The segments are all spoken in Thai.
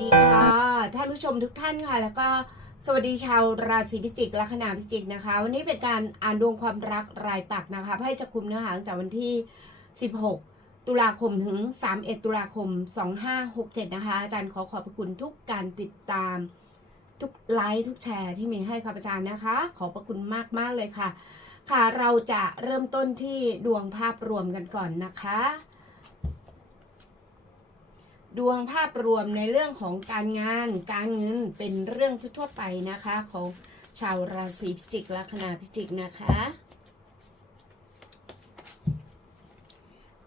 ดีค่ะท่านผู้ชมทุกท่านค่ะ แล้วก็สวัสดีชาวราศีพิจิกลัคนาพิจิกนะคะ วันนี้เป็นการอ่านดวงความรักรายปักนะคะไพ่จะคุมเนื้อหาตั้งแต่วันที่ 16 ตุลาคมถึง 31 ตุลาคม 2567 นะคะ อาจารย์ขอขอบพระคุณทุกการติดตาม ทุกไลค์ทุกแชร์ที่มีให้ครับอาจารย์นะคะ ขอบพระคุณมากมากๆเลยค่ะ ค่ะเราจะเริ่มต้นที่ดวงภาพรวมกันก่อนนะคะ ดวงภาพรวมในเรื่องของการงาน การเงินเป็นเรื่องทั่วไปนะคะ ของชาวราศีพิจิกลัคนาพิจิกนะคะ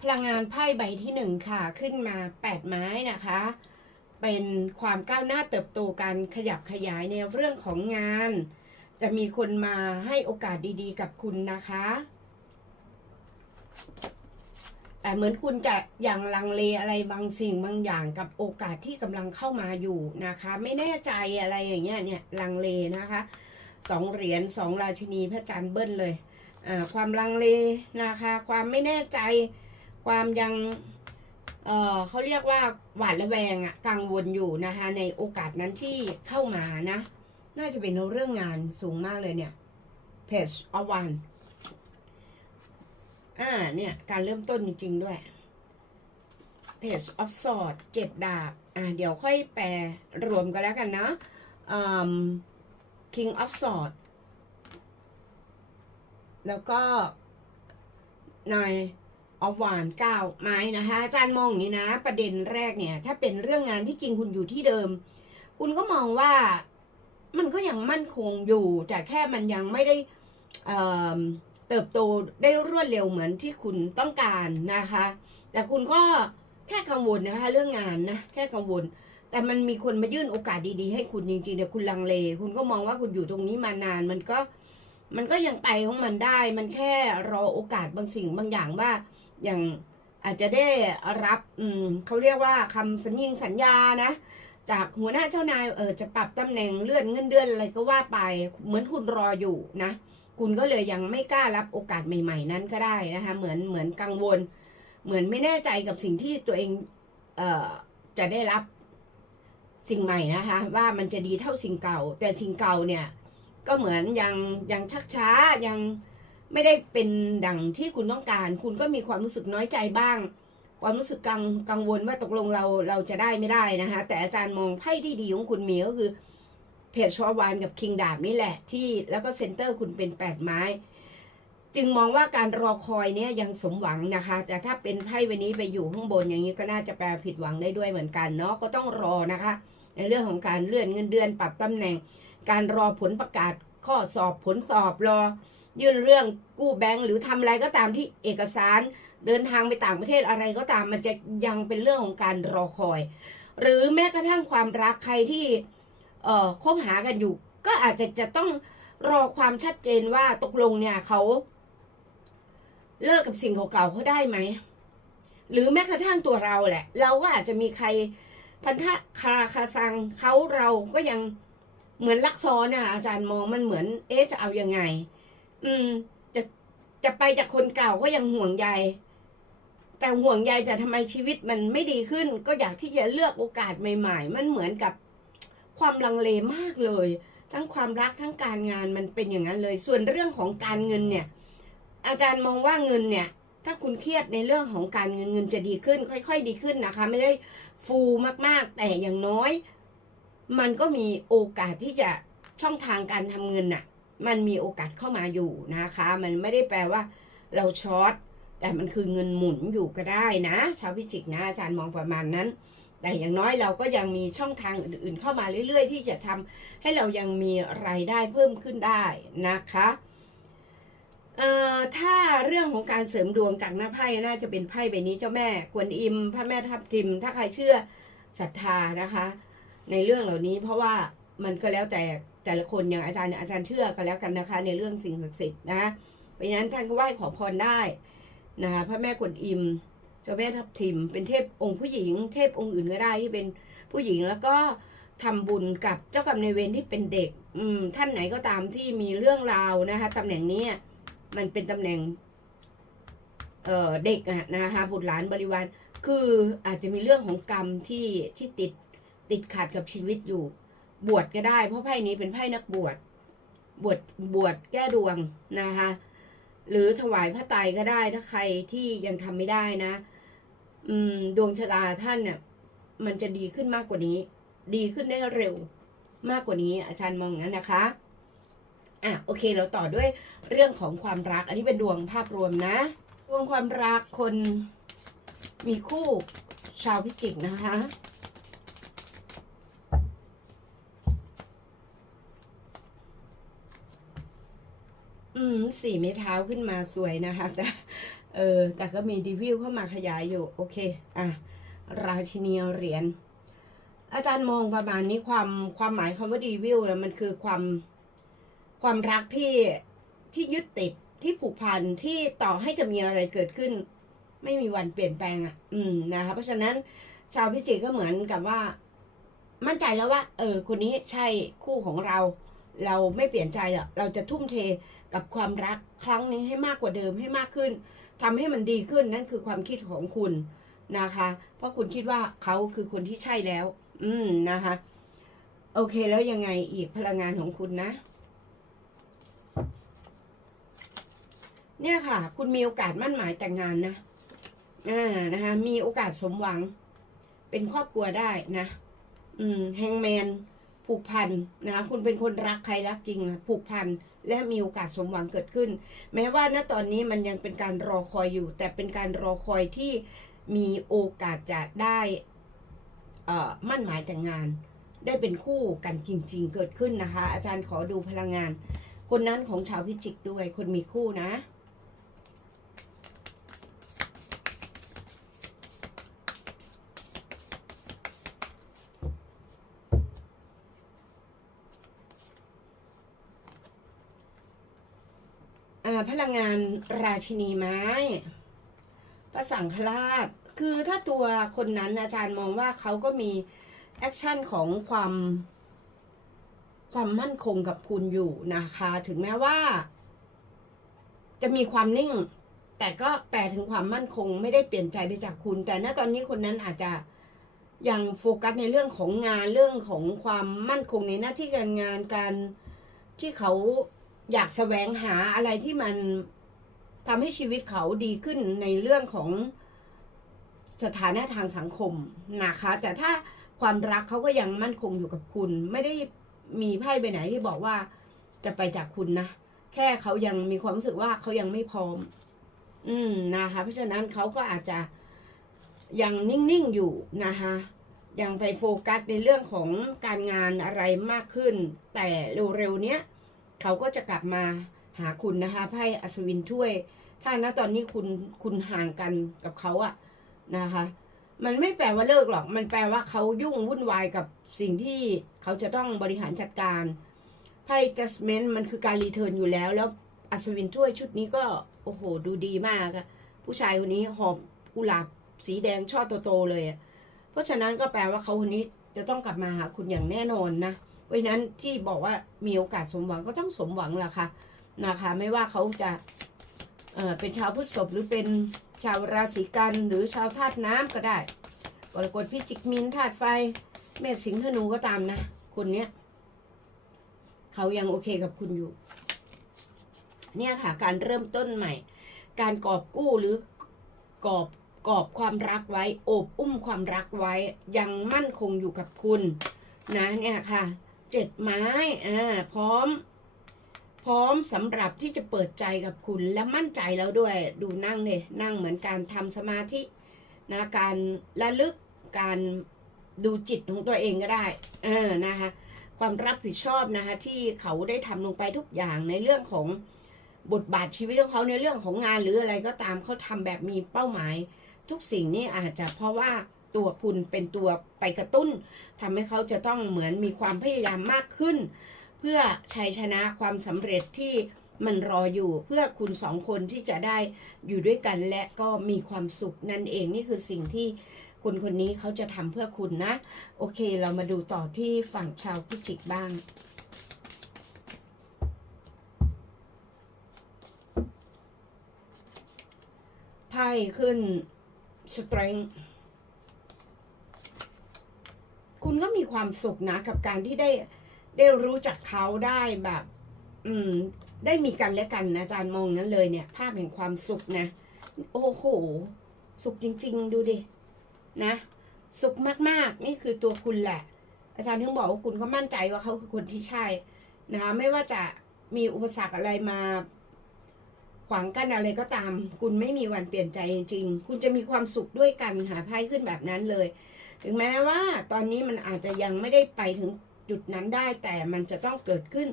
พลังงานไพ่ใบที่หนึ่งค่ะขึ้นมา8ไม้นะคะ เป็นความก้าวหน้าเติบโตการขยับขยายในเรื่องของงาน จะมีคนมาให้โอกาสดีๆ กับคุณนะคะ แต่เหมือนคุณจะอยังลังเลอะไรบางสิ่งบางอย่างกับโอกาสที่กำลังเข้ามาอยู่นะคะ ไม่แน่ใจอะไรอย่างเงี้ยเนี่ยลังเลนะคะสองเหรียญสองราชินีพระจันทร์เบิ้ลเลยความลังเลนะคะ ความไม่แน่ใจ ความยังเเขาเรียกว่าหวาดระแวงอะกังวลอยู่นะคะในโอกาสนั้นที่เข้ามานะ น่าจะเป็นเรื่องงานสูงมากเลยเนี่ย page of one อ่าเนี่ย การเริ่มต้นจริง ๆ ด้วย page of sword เจ็ดดาบ อ่า เดี๋ยวค่อยแปลรวมกันแล้วกันเนาะอืม king of sword แล้วก็นายออฟวานเก้าไม้นะคะอาจารย์มองอย่างนี้นะ ประเด็นแรกเนี่ย ถ้าเป็นเรื่องงานที่จริงคุณอยู่ที่เดิม คุณก็มองว่ามันก็ยังมั่นคงอยู่ แต่แค่มันยังไม่ได้ เติบโตได้รวดเร็วเหมือนที่คุณต้องการนะคะ แต่คุณก็แค่กังวลนะคะ เรื่องงานนะแค่กังวล แต่มันมีคนมายื่นโอกาสดีๆให้คุณจริงๆแต่คุณลังเล คุณก็มองว่าคุณอยู่ตรงนี้มานาน มันก็มันก็ยังไปของมันได้ มันแค่รอโอกาสบางสิ่งบางอย่างว่า อย่างอาจจะได้รับอืมเขาเรียกว่าคำสัญญิงสัญญานะจากหัวหน้าเจ้านายเออจะปรับตำแหน่งเลื่อนเงินเดือนอะไรก็ว่าไป เหมือนคุณรออยู่นะ คุณก็เลยยังไม่กล้ารับโอกาสใหม่ ๆ นั้นก็ได้นะคะ เหมือนเหมือนกังวล เหมือนไม่แน่ใจกับสิ่งที่ตัวเองเอ่อจะได้รับสิ่งใหม่นะคะ ว่ามันจะดีเท่าสิ่งเก่า แต่สิ่งเก่าเนี่ย ก็เหมือนยังยังชักช้ายังไม่ได้เป็นดังที่คุณต้องการ คุณก็มีความรู้สึกน้อยใจบ้าง ความรู้สึกกังกังวลว่าตกลงเราเราจะได้ไม่ได้นะคะ แต่อาจารย์มองไพ่ที่ดีของคุณมีก็คือ เพจชวานกับคิงดาบนี่แหละที่แล้วก็เซนเตอร์คุณเป็นแปดไม้ จึงมองว่าการรอคอยเนี้ยยังสมหวังนะคะ แต่ถ้าเป็นไพ่วันนี้ไปอยู่ข้างบนอย่างนี้ก็น่าจะแปลผิดหวังได้ด้วยเหมือนกันเนาะก็ต้องรอนะคะ ในเรื่องของการเลื่อนเงินเดือนปรับตำแหน่ง การรอผลประกาศข้อสอบผลสอบรอ ยื่นเรื่องกู้แบงก์หรือทำอะไรก็ตามที่เอกสารเดินทางไปต่างประเทศอะไรก็ตามมันจะยังเป็นเรื่องของการรอคอย หรือแม้กระทั่งความรักใครที่ เอ่อคบหากันอยู่ ก็อาจจะจะต้องรอความชัดเจนว่าตกลงเนี่ยเขาเลิกกับสิ่งเก่าๆเขาได้ไหม หรือแม้กระทั่งตัวเราแหละ เราก็อาจจะมีใครพันธะคาราคาซังเขาเราก็ยังเหมือนลักซ้อนนะอาจารย์มองมันเหมือน เอ๊ะจะเอายังไง อืม จะจะไปจากคนเก่าก็ยังห่วงใยแต่ห่วงใยแต่ทำไมชีวิตมันไม่ดีขึ้น ก็อยากที่จะเลือกโอกาสใหม่ ๆ มันเหมือนกับ ความลังเลมากเลย ทั้งความรักทั้งการงานมันเป็นอย่างนั้นเลย ส่วนเรื่องของการเงินเนี่ย อาจารย์มองว่าเงินเนี่ย ถ้าคุณเครียดในเรื่องของการเงินเงินจะดีขึ้น ค่อย ๆ ดีขึ้นนะคะ ไม่ได้ฟูมากๆ แต่อย่างน้อย มันก็มีโอกาสที่จะช่องทางการทำเงินน่ะ มันมีโอกาสเข้ามาอยู่นะคะ มันไม่ได้แปลว่า เราช็อตแต่มันคือเงินหมุนอยู่ก็ได้นะ ชาวพิจิกนะอาจารย์มองประมาณนั้น แต่อย่างน้อยเราก็ยังมีช่องทางอื่นๆ เข้ามาเรื่อยๆ ที่จะทำให้เรายังมีรายได้เพิ่มขึ้นได้นะคะถ้าเรื่องของการเสริมดวงจากหน้าไพ่น่าจะเป็นไพ่ใบนี้เจ้าแม่กวนอิมพระแม่ทับทิม ถ้าใครเชื่อศรัทธานะคะ ในเรื่องเหล่านี้เพราะว่ามันก็แล้วแต่แต่ละคนอย่างอาจารย์อาจารย์เชื่อกันแล้วกันนะคะ ในเรื่องสิ่งศักดิ์สิทธิ์นะเพราะฉะนั้นท่านก็ไหว้ขอพรได้นะคะพระแม่กวนอิม เจ้าแม่ทับทิม เป็นเทพองค์ผู้หญิง เทพองค์อื่นก็ได้ที่เป็นผู้หญิงแล้วก็ทำบุญกับเจ้ากรรมนายเวรที่เป็นเด็ก อืม ท่านไหนก็ตามที่มีเรื่องราวนะคะตำแหน่งนี้มันเป็นตำแหน่ง เอ่อเด็กอะนะคะบุตรหลานบริวารคืออาจจะมีเรื่องของกรรมที่ที่ติดติดขัดกับชีวิตอยู่ บวชก็ได้ เพราะไพ่นี้เป็นไพ่นักบวชบวชบวชแก้ดวงนะคะ หรือถวายพระไตรก็ได้ถ้าใครที่ยังทำไม่ได้นะ อืม ดวงชะตาท่านเนี่ยมันจะดีขึ้นมากกว่านี้ ดีขึ้นได้เร็วมากกว่านี้ อาจารย์มองอย่างนั้นนะคะอะโอเคเราต่อด้วยเรื่องของความรัก อันนี้เป็นดวงภาพรวมนะ ดวงความรักคนมีคู่ชาวพิจิกนะคะ อืม สี่เมตรเท้าขึ้นมาสวยนะคะ แต่ เออ แต่ก็มีดีวิวเข้ามาขยายอยู่ โอเค อะ ราชินีเหรียญ อาจารย์มองประมาณนี้ความความหมายคำว่าดีวิวนี่ยมันคือความความรักที่ที่ยึดติดที่ผูกพันที่ต่อให้จะมีอะไรเกิดขึ้น ไม่มีวันเปลี่ยนแปลงอะ อืมนะคะเพราะฉะนั้นชาวพิจิกก็เหมือนกับว่า มั่นใจแล้วว่า เออ คนนี้ใช่คู่ของเรา เราไม่เปลี่ยนใจหรอกเราจะทุ่มเทกับความรักครั้งนี้ให้มากกว่าเดิมให้มากขึ้น ทำให้มันดีขึ้นนั่นคือความคิดของคุณนะคะ เพราะคุณคิดว่าเขาคือคนที่ใช่แล้ว อืมนะคะ โอเคแล้วยังไงอีกพลังงานของคุณนะ เนี่ยค่ะ คุณมีโอกาสมั่นหมายแต่งงานนะอ่านะคะ มีโอกาสสมหวัง เป็นครอบครัวได้นะ อืมแฮงแมน ผูกพันนะคะคุณเป็นคนรักใครรักจริงอะผูกพันและมีโอกาสสมหวังเกิดขึ้น แม้ว่าณตอนนี้มันยังเป็นการรอคอยอยู่ แต่เป็นการรอคอยที่มีโอกาสจะได้มั่นหมายแต่งงาน ได้เป็นคู่กันจริง ๆ เกิดขึ้นนะคะ อาจารย์ขอดูพลังงาน คนนั้นของชาวพิจิกด้วย คนมีคู่นะ พลังงานราชินีไม้พระสังฆราช คือถ้าตัวคนนั้นอาจารย์มองว่าเขาก็มีแอคชั่นของความ ความมั่นคงกับคุณอยู่นะคะ ถึงแม้ว่า จะมีความนิ่ง แต่ก็แปลถึงความมั่นคง ไม่ได้เปลี่ยนใจไปจากคุณ แต่ณตอนนี้คนนั้นอาจจะยังโฟกัสในเรื่องของงานเรื่องของความมั่นคงในหน้าที่การงานการที่เขา อยากแสวงหาอะไรที่มันทำให้ชีวิตเขาดีขึ้นในเรื่องของสถานะทางสังคมนะคะ แต่ถ้าความรักเขาก็ยังมั่นคงอยู่กับคุณ ไม่ได้มีไพ่ใบไหนที่บอกว่าจะไปจากคุณนะ แค่เขายังมีความรู้สึกว่าเขายังไม่พร้อม อืมนะคะ เพราะฉะนั้นเขาก็อาจจะยังนิ่ง ๆ อยู่นะคะยังไปโฟกัสในเรื่องของการงานอะไรมากขึ้น แต่เร็วๆเนี้ย เขาก็จะกลับมาหาคุณนะคะไพ่อัศวินถ้วย ถ้านะตอนนี้คุณคุณห่างกันกับเขาอะนะคะ มันไม่แปลว่าเลิกหรอก มันแปลว่าเขายุ่งวุ่นวายกับสิ่งที่เขาจะต้องบริหารจัดการไพ่ adjustment มันคือการรีเทิร์นอยู่แล้ว แล้วอัศวินถ้วยชุดนี้ก็โอ้โห ดูดีมากอะผู้ชายคนนี้หอบกุหลาบสีแดงช่อโตๆเลยอะเพราะฉะนั้นก็แปลว่าเขาคนนี้จะต้องกลับมาหาคุณอย่างแน่นอนนะ ราะฉะนั้นที่บอกว่ามีโอกาสสมหวังก็ต้องสมหวังแหละค่ะนะคะ ไม่ว่าเขาจะเเป็นชาวพฤษภหรือเป็นชาวราศีกันหรือชาวธาตุน้ำก็ได้กรกฎพิจิกมีนธาตุไฟเมษสิงห์ธนูก็ตามนะคนเนี้ยเขายังโอเคกับคุณอยู่ เนี่ยค่ะ การเริ่มต้นใหม่ การกอบกู้หรือกอบกอบความรักไว้โอบอุ้มความรักไว้ ยังมั่นคงอยู่กับคุณ นะเนี่ยค่ะ เจ็ดไม้อ่าพร้อม พร้อมสำหรับที่จะเปิดใจกับคุณและมั่นใจแล้วด้วย ดูนั่งเลยนั่งเหมือนการทำสมาธินะการระลึกการดูจิตของตัวเองก็ได้เออนะคะความรับผิดชอบนะคะที่เขาได้ทำลงไปทุกอย่างในเรื่องของบทบาทชีวิตของเขาในเรื่องของงานหรืออะไรก็ตามเขาทำแบบมีเป้าหมาย ทุกสิ่งนี่อาจจะเพราะว่า ตัวคุณเป็นตัวไปกระตุ้นทำให้เขาจะต้องเหมือนมีความพยายามมากขึ้น เพื่อชัยชนะความสำเร็จที่มันรออยู่เพื่อคุณสองคนที่จะได้อยู่ด้วยกันและก็มีความสุขนั่นเองนี่คือสิ่งที่คนคนนี้เขาจะทำเพื่อคุณนะ โอเคเรามาดูต่อที่ฝั่งชาวพิจิกบ้างไพ่ขึ้น strength คุณก็มีความสุขนะกับการที่ได้ได้รู้จักเขาได้แบบ อืม ได้มีกันและกันนะอาจารย์มองนั้นเลยเนี่ย ภาพแห่งความสุขนะ โอ้โห สุขจริง ๆ ดูดิ นะ สุขมากๆ นี่คือตัวคุณแหละ อาจารย์ถึงบอกว่าคุณก็มั่นใจว่าเขาคือคนที่ใช่ นะคะไม่ว่าจะมีอุปสรรคอะไรมาขวางกั้นอะไรก็ตาม คุณไม่มีวันเปลี่ยนใจจริงๆคุณจะมีความสุขด้วยกันหาไพ่ขึ้นแบบนั้นเลย ถึงแม้ว่าตอนนี้มันอาจจะยังไม่ได้ไปถึงจุดนั้นได้ แต่มันจะต้องเกิดขึ้น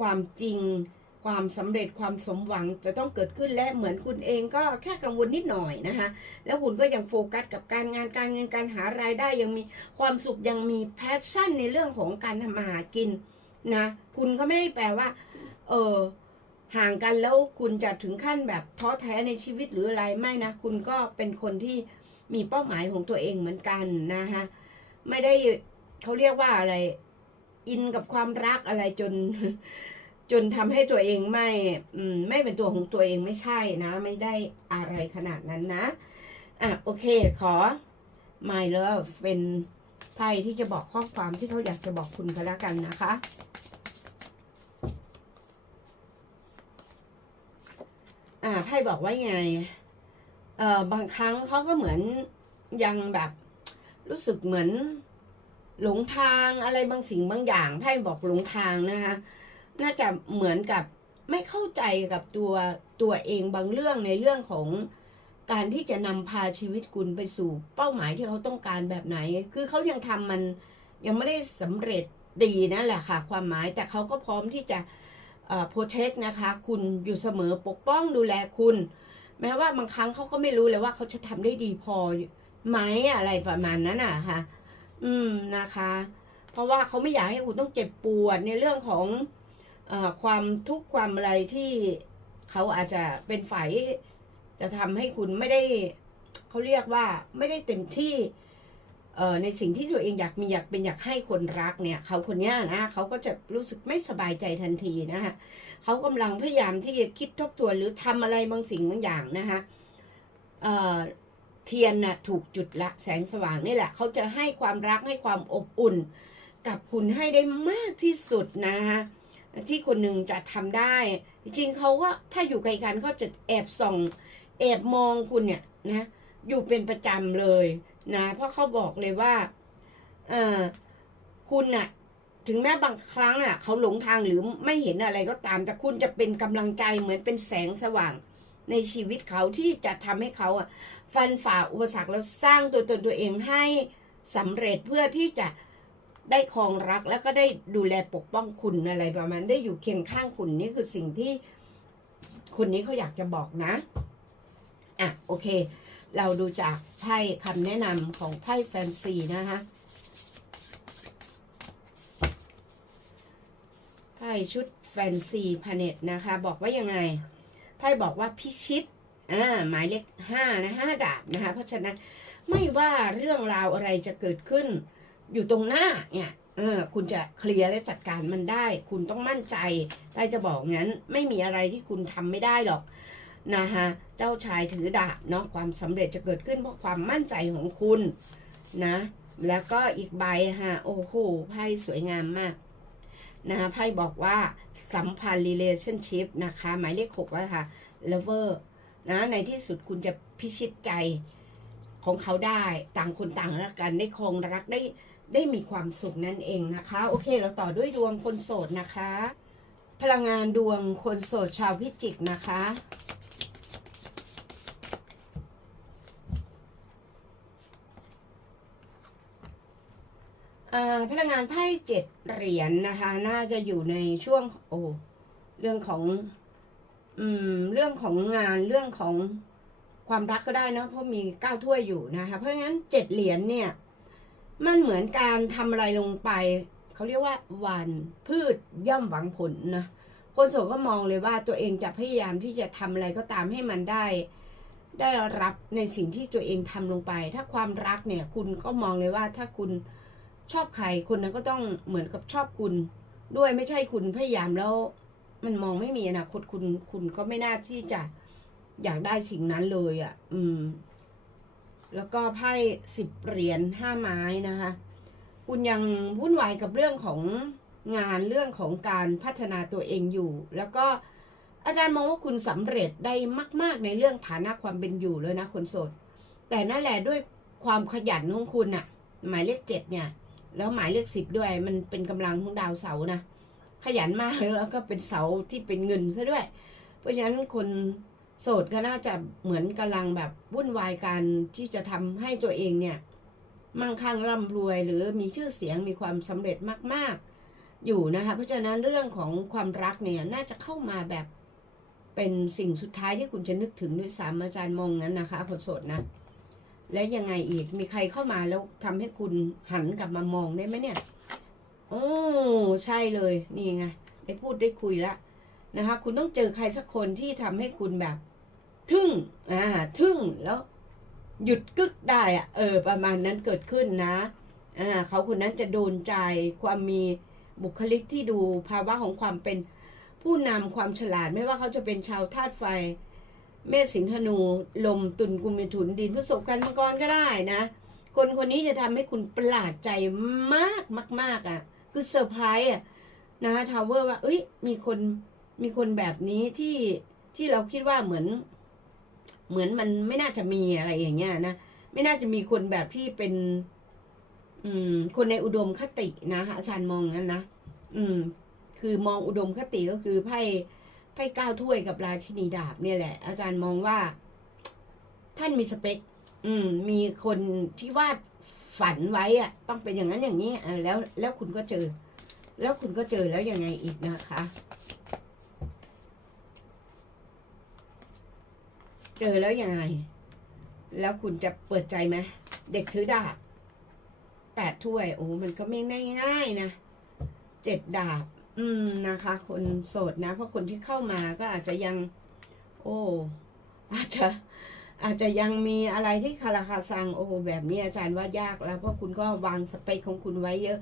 ความจริง ความสำเร็จความสมหวังจะต้องเกิดขึ้นและเหมือนคุณเองก็แค่กังวลนิดหน่อยนะคะแล้วคุณก็ยังโฟกัสกับการงานการเงินการหารายได้ยังมีความสุขยังมีแพชชั่นในเรื่องของการทำมาหากินนะคุณก็ไม่ได้แปลว่า เออห่างกันแล้วคุณจะถึงขั้นแบบท้อแท้ในชีวิตหรืออะไรไม่นะ คุณก็เป็นคนที่ มีเป้าหมายของตัวเองเหมือนกันนะคะไม่ได้เขาเรียกว่าอะไร อินกับความรักอะไรจน จนทำให้ตัวเองไม่อืมไม่เป็นตัวของตัวเองไม่ใช่นะ ไม่ได้อะไรขนาดนั้นนะ อะโอเคขอ my love เป็นไพ่ที่จะบอกข้อความที่เขาอยากจะบอกคุณกันแล้วกันนะคะ อ่าไพ่บอกว่าไง เอ่อบางครั้งเขาก็เหมือนยังแบบ รู้สึกเหมือน หลงทางอะไรบางสิ่งบางอย่างไพ่บอกหลงทางนะคะน่าจะเหมือนกับไม่เข้าใจกับตัวตัวเองบางเรื่องในเรื่องของการที่จะนำพาชีวิตคุณไปสู่เป้าหมายที่เขาต้องการแบบไหน คือเขายังทำมันยังไม่ได้สำเร็จดีนั่นแหละค่ะ ความหมายแต่เขาก็พร้อมที่จะโปรเทคนะคะ คุณอยู่เสมอปกป้องดูแลคุณ แม้ว่าบางครั้งเขาก็ไม่รู้เลยว่าเขาจะทำได้ดีพอไหมอะไรประมาณนั้นอะค่ะ อืมนะคะ เพราะว่าเขาไม่อยากให้คุณต้องเจ็บปวดในเรื่องของอความทุกข์ความอะไรที่เขาอาจจะเป็นฝ่ายจะทำให้คุณไม่ได้เขาเรียกว่าไม่ได้เต็มที่ ในสิ่งที่ตัวเองอยากมีอยากเป็นอยากให้คนรักเนี่ย เขาคนนี้นะเขาก็จะรู้สึกไม่สบายใจทันทีนะคะเขากำลังพยายามที่จะคิดทบทวนหรือทำอะไรบางสิ่งบางอย่างนะคะเออเทียนน่ะถูกจุดละแสงสว่างนี่แหละ เขาจะให้ความรักให้ความอบอุ่น กับคุณให้ได้มากที่สุดนะคะที่คนหนึ่งจะทำได้ จริงเขาก็ถ้าอยู่ไกลกันก็จะแอบส่องแอบมองคุณเนี่ยนะอยู่เป็นประจำเลย นะเพราะเขาบอกเลยว่าเออคุณน่ะ ถึงแม้บางครั้งอะเขาหลงทางหรือไม่เห็นอะไรก็ตาม แต่คุณจะเป็นกำลังใจเหมือนเป็นแสงสว่างในชีวิตเขาที่จะทำให้เขาอะฟันฝ่าอุปสรรคแล้วสร้างตัวตนตัวเองให้สำเร็จเพื่อที่จะได้ครองรักแล้วก็ได้ดูแลปกป้องคุณอะไรประมาณได้อยู่เคียงข้างคุณนี่คือสิ่งที่คนนี้เขาอยากจะบอกนะ อะ โอเค เราดูจากไพ่คำแนะนำของไพ่แฟนซีนะคะไพ่ชุดแฟนซีพาเน็ตนะคะ บอกว่ายังไงไพ่บอกว่าพิชิตอ่าหมายเลขห้านะห้าดาบนะคะ เพราะฉะนั้นไม่ว่าเรื่องราวอะไรจะเกิดขึ้น อยู่ตรงหน้าเนี่ยเออคุณจะเคลียร์และจัดการมันได้ คุณต้องมั่นใจไพ่จะบอกงั้นไม่มีอะไรที่คุณทำไม่ได้หรอก นะคะเจ้าชายถือดาบเนาะความสำเร็จจะเกิดขึ้นเพราะความมั่นใจของคุณนะ แล้วก็อีกใบฮะโอ้โหไพ่สวยงามมากนะคะไพ่บอกว่าสัมพันธ์ relationship นะคะ หมายเลขหกแล้วค่ะ lover นะในที่สุดคุณจะพิชิตใจของเขาได้ต่างคนต่างรักกันได้คงรักได้ได้มีความสุขนั่นเองนะคะ โอเค เราต่อด้วยดวงคนโสดนะคะ พลังงานดวงคนโสดชาวพิจิกนะคะ พลังงานไพ่เจ็ดเหรียญนนะคะ น่าจะอยู่ในช่วงโอ้เรื่องของ อืม เรื่องของงานเรื่องของความรักก็ได้นะเพราะมีเก้าถ้วยอยู่นะคะ เพราะงั้นเจ็ดเหรียญเนี่ย มันเหมือนการทำอะไรลงไป เขาเรียกว่าหวานพืชย่อมหวังผลนะคนโสดก็มองเลยว่าตัวเองจะพยายามที่จะทำอะไรก็ตามให้มันได้ ได้รับในสิ่งที่ตัวเองทำลงไป ถ้าความรักเนี่ย คุณก็มองเลยว่าถ้าคุณ ชอบใครคนนั้นก็ต้องเหมือนกับชอบคุณ ด้วยไม่ใช่คุณพยายามแล้ว มันมองไม่มีอนาคตคุณคุณก็ไม่น่าที่จะอยากได้สิ่งนั้นเลยอะ่ะ อืม แล้วก็ไพ่สิบเหรียญห้าไม้นะคะ คุณยังวุ่นวายกับเรื่องของงานเรื่องของการพัฒนาตัวเองอยู่ แล้วก็อาจารย์มองว่าคุณสำเร็จได้มาก ๆ ในเรื่องฐานะความเป็นอยู่เลยนะคนโสด แต่นั่นแหละด้วยความขยันของคุณน่ะหมายเลขเจ็ดเนี่ย แล้วหมายเลขสิบด้วย มันเป็นกำลังของดาวเสาร์นะ ขยันมากแล้วก็เป็นเสาที่เป็นเงินซะด้วย เพราะฉะนั้นคนโสดก็น่าจะเหมือนกำลังแบบวุ่นวายการที่จะทำให้ตัวเองเนี่ย มั่งคั่งร่ำรวยหรือมีชื่อเสียงมีความสำเร็จมาก ๆ อยู่นะคะเพราะฉะนั้นเรื่องของความรักเนี่ยน่าจะเข้ามาแบบเป็นสิ่งสุดท้ายที่คุณจะนึกถึงด้วยซ้ำอาจารย์มองงั้นนะคะคนโสดนะ แล้วยังไงอีกมีใครเข้ามาแล้วทำให้คุณหันกลับมามองได้ไหมเนี่ยโอ้ใช่เลยนี่ไงได้พูดได้คุยแล้วนะคะ คุณต้องเจอใครสักคนที่ทำให้คุณแบบ ทึ่งอ่าทึ่งแล้ว หยุดกึกได้อะเออ ประมาณนั้นเกิดขึ้นนะอ่าเขาคนนั้นจะโดนใจความมีบุคลิกที่ดูภาวะของความเป็นผู้นำความฉลาดไม่ว่าเขาจะเป็นชาวธาตุไฟ เมษสิงธนู ลมตุลกุมมิถุนดินพฤษภกันมังกรก็ได้นะ คนคนนี้จะทำให้คุณประหลาดใจมากมากๆอะ คือเซอร์ไพรส์อะนะคะทาวเวอร์ว่า เอ้ย มีคนมีคนแบบนี้ที่ที่เราคิดว่าเหมือน เหมือนมันไม่น่าจะมีอะไรอย่างเงี้ยนะไม่น่าจะมีคนแบบที่เป็น อืม คนในอุดมคตินะอาจารย์มองงั้นนะอืม คือมองอุดมคติก็คือไพ่ ไพ่เก้าถ้วยกับราชินีดาบเนี่ยแหละ อาจารย์มองว่า ท่านมีสเปค อืม มีคนที่วาดฝันไว้อะต้องเป็นอย่างนั้นอย่างนี้อะแล้ว แล้วคุณก็เจอ แล้วคุณก็เจอแล้วยังไงอีกนะคะ เจอแล้วยังไง แล้วคุณจะเปิดใจไหมเด็กถือดาบแปดถ้วย โอ้มันก็ไม่ง่ายๆนะเจ็ดดาบ อืมนะคะ คนโสดนะ เพราะคนที่เข้ามาก็อาจจะยัง โอ้อาจจะอาจจะยังมีอะไรที่คาราคาซังโอ้แบบนี้อาจารย์ว่ายากแล้วเพราะคุณก็วางสเปคของคุณไว้เยอะ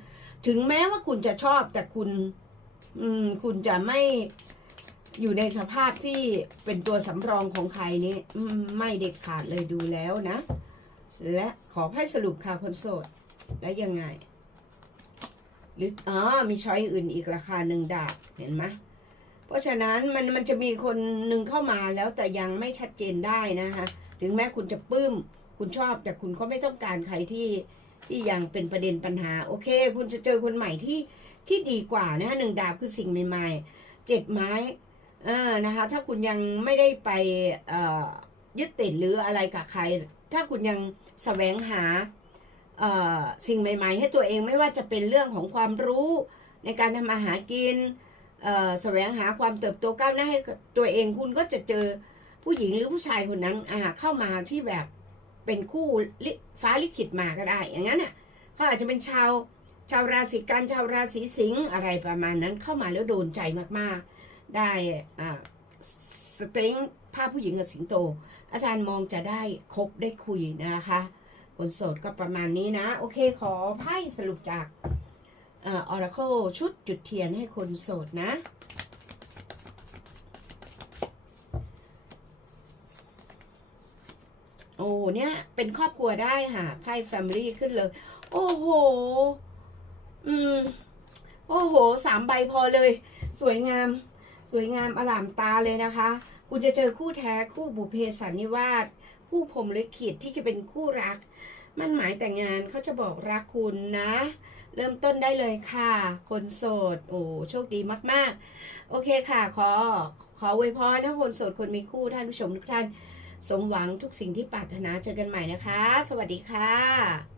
ถึงแม้ว่าคุณจะชอบแต่คุณ อืม คุณจะไม่อยู่ในสภาพที่เป็นตัวสำรองของใครนี่ไม่เด็ดขาดเลยดูแล้วนะ และขอให้สรุปค่ะคนโสด แล้วยังไง หรืออ๋อมีช้อยอื่นอีกราคาหนึ่งดาบเห็นไหมเพราะฉะนั้นมันมันจะมีคนหนึ่งเข้ามาแล้วแต่ยังไม่ชัดเจนได้นะคะถึงแม้คุณจะปลื้มคุณชอบแต่คุณก็ไม่ต้องการใครที่ที่ยังเป็นประเด็นปัญหา โอเค คุณจะเจอคนใหม่ที่ที่ดีกว่านะหนึ่งดาบคือสิ่งใหม่ๆเจ็ดไม้อ่านะคะถ้าคุณยังไม่ได้ไปยึดติดหรืออะไรกับใคร ถ้าคุณยังแสวงหา สิ่งใหม่ ๆ ให้ตัวเองไม่ว่าจะเป็นเรื่องของความรู้ในการทำมาหากินแสวงหาความเติบโตก้าวหน้าให้ตัวเองคุณก็จะเจอผู้หญิงหรือผู้ชายคนนั้นเข้ามาที่แบบเป็นคู่ฟ้าลิขิตมาก็ได้ อย่างนั้นน่ะเขาอาจจะเป็นชาวชาวราศีกันชาวราศีสิงห์อะไรประมาณนั้นเข้ามาแล้วโดนใจมากๆ ได้สเต็งภาพผู้หญิงกับสิงโต อาจารย์มองจะได้คบได้คุยนะคะ คนโสดก็ประมาณนี้นะ โอเคขอไพ่สรุปจากออราเคิลชุดจุดเทียนให้คนโสดนะ โอ้เนี่ยเป็นครอบครัวได้ค่ะไพ่แฟมิลี่ขึ้นเลย โอ้โห อืม โอ้โห สามใบพอเลย สวยงาม สวยงามอลามตาเลยนะคะ คุณจะเจอคู่แท้คู่บุพเพสันนิวาส คู่พรหมลิขิตที่จะเป็นคู่รัก มั่นหมายแต่งงานเขาจะบอกรักคุณนะ เริ่มต้นได้เลยค่ะ คนโสด โอ้โชคดีมากๆ โอเคค่ะ ขอขออวยพรถ้งคนโสดคนมีคู่ท่านผู้ชมทุกท่าน สมหวังทุกสิ่งที่ปรารถนาเจอกันใหม่นะคะ สวัสดีค่ะ